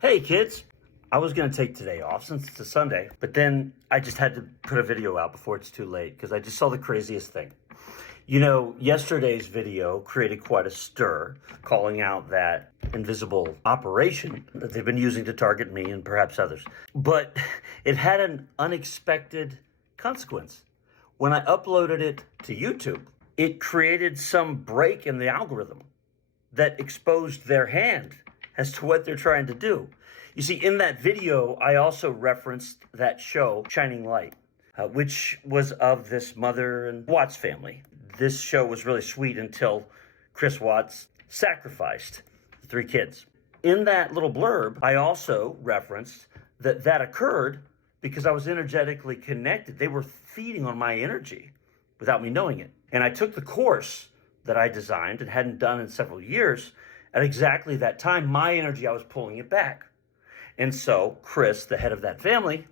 Hey kids, I was going to take today off since it's a Sunday, but then I just had to put a video out before it's too late because I just saw the craziest thing. You know, yesterday's video created quite a stir, calling out that invisible operation that they've been using to target me and perhaps others. But it had an unexpected consequence. When I uploaded it to YouTube, it created some break in the algorithm that exposed their hand as to what they're trying to do. You see, in that video, I also referenced that show, Shining Light, which was of this mother and Watts family. This show was really sweet until Chris Watts sacrificed the three kids. In that little blurb, I also referenced that occurred because I was energetically connected. They were feeding on my energy without me knowing it. And I took the course that I designed and hadn't done in several years. At exactly that time, my energy, I was pulling it back. And so Chris, the head of that family,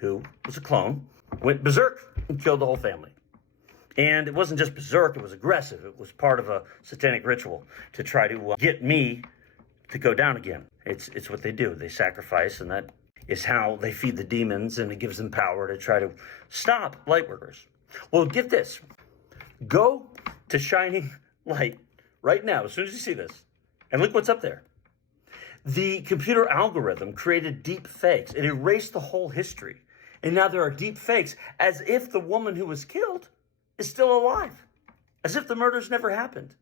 who was a clone, went berserk and killed the whole family. And it wasn't just berserk, it was aggressive. It was part of a satanic ritual to try to get me to go down again. It's what they do. They sacrifice, and that is how they feed the demons, and it gives them power to try to stop lightworkers. Well, get this. Go to Shining Light right now, as soon as you see this, and look what's up there. The computer algorithm created deep fakes. It erased the whole history. And now there are deep fakes as if the woman who was killed is still alive, as if the murders never happened.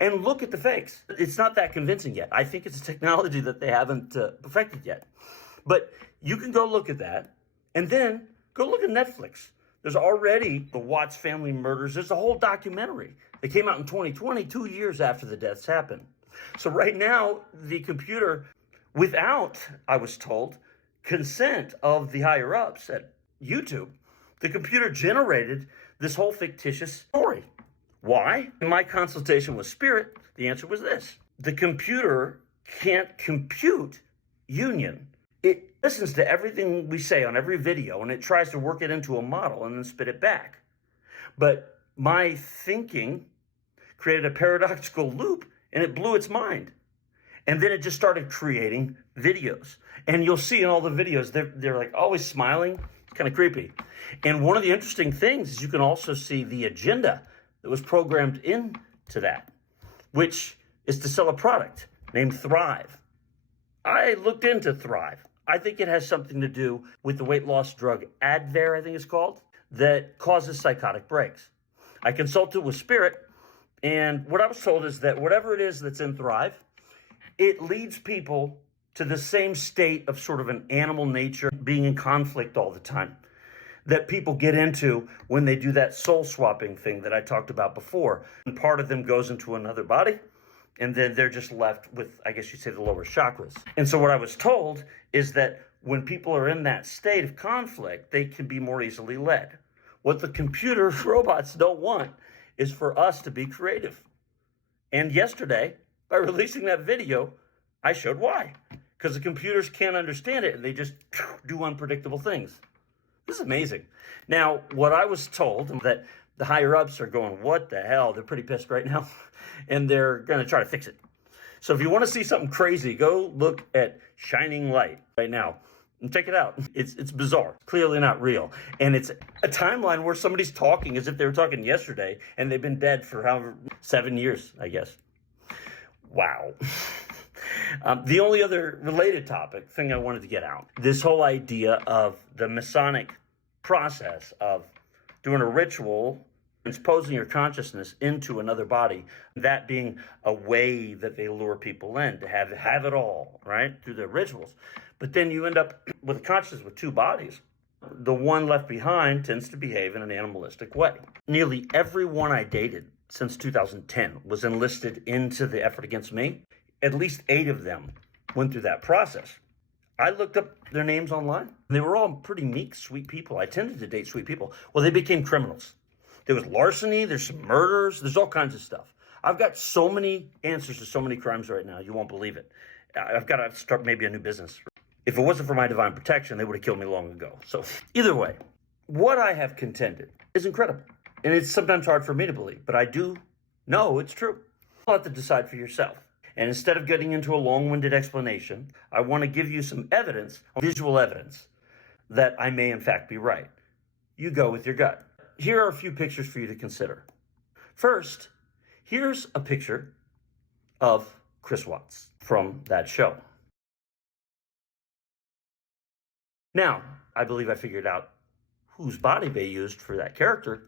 And look at the fakes. It's not that convincing yet. I think it's a technology that they haven't perfected yet. But you can go look at that, and then go look at Netflix. There's already the Watts family murders. There's a whole documentary that came out in 2020, 2 years after the deaths happened. So right now, the computer, without, I was told, consent of the higher-ups at YouTube, the computer generated this whole fictitious story. Why? In my consultation with Spirit, the answer was this. The computer can't compute union. It listens to everything we say on every video, and it tries to work it into a model and then spit it back. But my thinking created a paradoxical loop, and it blew its mind. And then it just started creating videos. And you'll see in all the videos, they're like always smiling. It's kind of creepy. And one of the interesting things is you can also see the agenda that was programmed into that, which is to sell a product named Thrive. I looked into Thrive. I think it has something to do with the weight loss drug Advair, I think it's called, that causes psychotic breaks. I consulted with Spirit, and what I was told is that whatever it is that's in Thrive, it leads people to the same state of sort of an animal nature, being in conflict all the time, that people get into when they do that soul swapping thing that I talked about before. And part of them goes into another body, and then they're just left with, I guess you'd say, the lower chakras. And so what I was told is that when people are in that state of conflict, they can be more easily led. What the computer robots don't want is for us to be creative. And yesterday, by releasing that video, I showed why. Because the computers can't understand it, and they just do unpredictable things. This is amazing. Now, what I was told, that the higher-ups are going, what the hell? They're pretty pissed right now, and they're going to try to fix it. So if you want to see something crazy, go look at Shining Light right now and check it out. It's bizarre, clearly not real. And it's a timeline where somebody's talking as if they were talking yesterday, and they've been dead for 7 years, I guess. Wow. The only other related thing I wanted to get out, this whole idea of the Masonic process of doing a ritual, exposing your consciousness into another body, that being a way that they lure people in to have it all, right, through their rituals. But then you end up with a consciousness with two bodies. The one left behind tends to behave in an animalistic way. Nearly everyone I dated since 2010 was enlisted into the effort against me. At least 8 of them went through that process. I looked up their names online. They were all pretty meek, sweet people. I tended to date sweet people. Well, they became criminals. There was larceny, there's some murders, there's all kinds of stuff. I've got so many answers to so many crimes right now, you won't believe it. I've got to start maybe a new business. If it wasn't for my divine protection, they would have killed me long ago. So either way, what I have contended is incredible. And it's sometimes hard for me to believe, but I do know it's true. You'll have to decide for yourself. And instead of getting into a long-winded explanation, I want to give you some evidence, visual evidence, that I may in fact be right. You go with your gut. Here are a few pictures for you to consider. First, here's a picture of Chris Watts from that show. Now, I believe I figured out whose body they used for that character,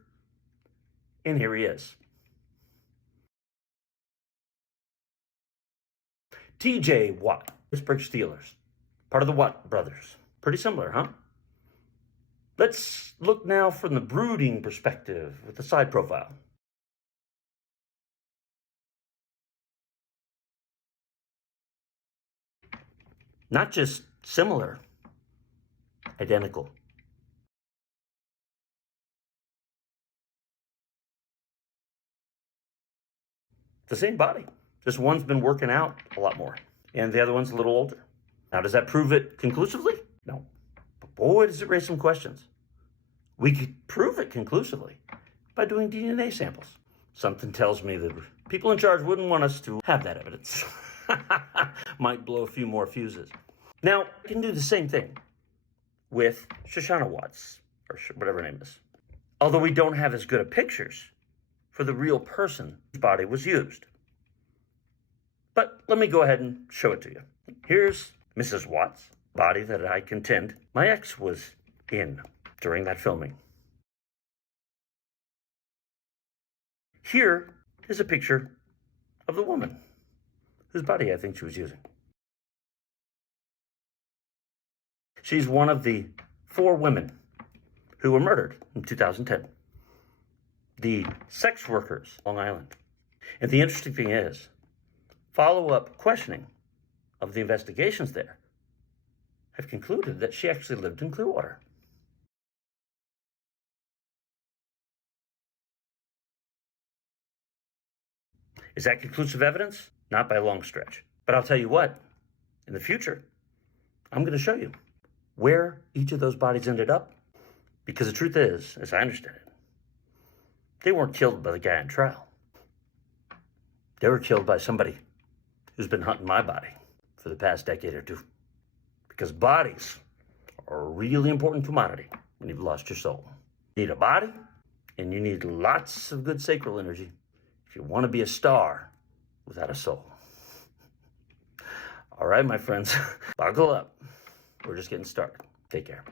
and here he is. T.J. Watt, Pittsburgh Steelers, part of the Watt brothers. Pretty similar, huh? Let's look now from the brooding perspective with the side profile. Not just similar, identical. The same body, just one's been working out a lot more, and the other one's a little older. Now, does that prove it conclusively? No. But boy, does it raise some questions. We could prove it conclusively by doing DNA samples. Something tells me that people in charge wouldn't want us to have that evidence. Might blow a few more fuses. Now, we can do the same thing with Shoshana Watts, or whatever her name is. Although we don't have as good of pictures for the real person whose body was used. But let me go ahead and show it to you. Here's Mrs. Watts' body that I contend my ex was in during that filming. Here is a picture of the woman whose body I think she was using. She's one of the 4 women who were murdered in 2010. The sex workers, Long Island. And the interesting thing is, follow-up questioning of the investigations there have concluded that she actually lived in Clearwater. Is that conclusive evidence? Not by a long stretch. But I'll tell you what, in the future, I'm going to show you where each of those bodies ended up. Because the truth is, as I understand it, they weren't killed by the guy on trial. They were killed by somebody who's been hunting my body for the past decade or two. Because bodies are a really important commodity when you've lost your soul. You need a body, and you need lots of good sacral energy if you want to be a star without a soul. All right, my friends, buckle up. We're just getting started. Take care.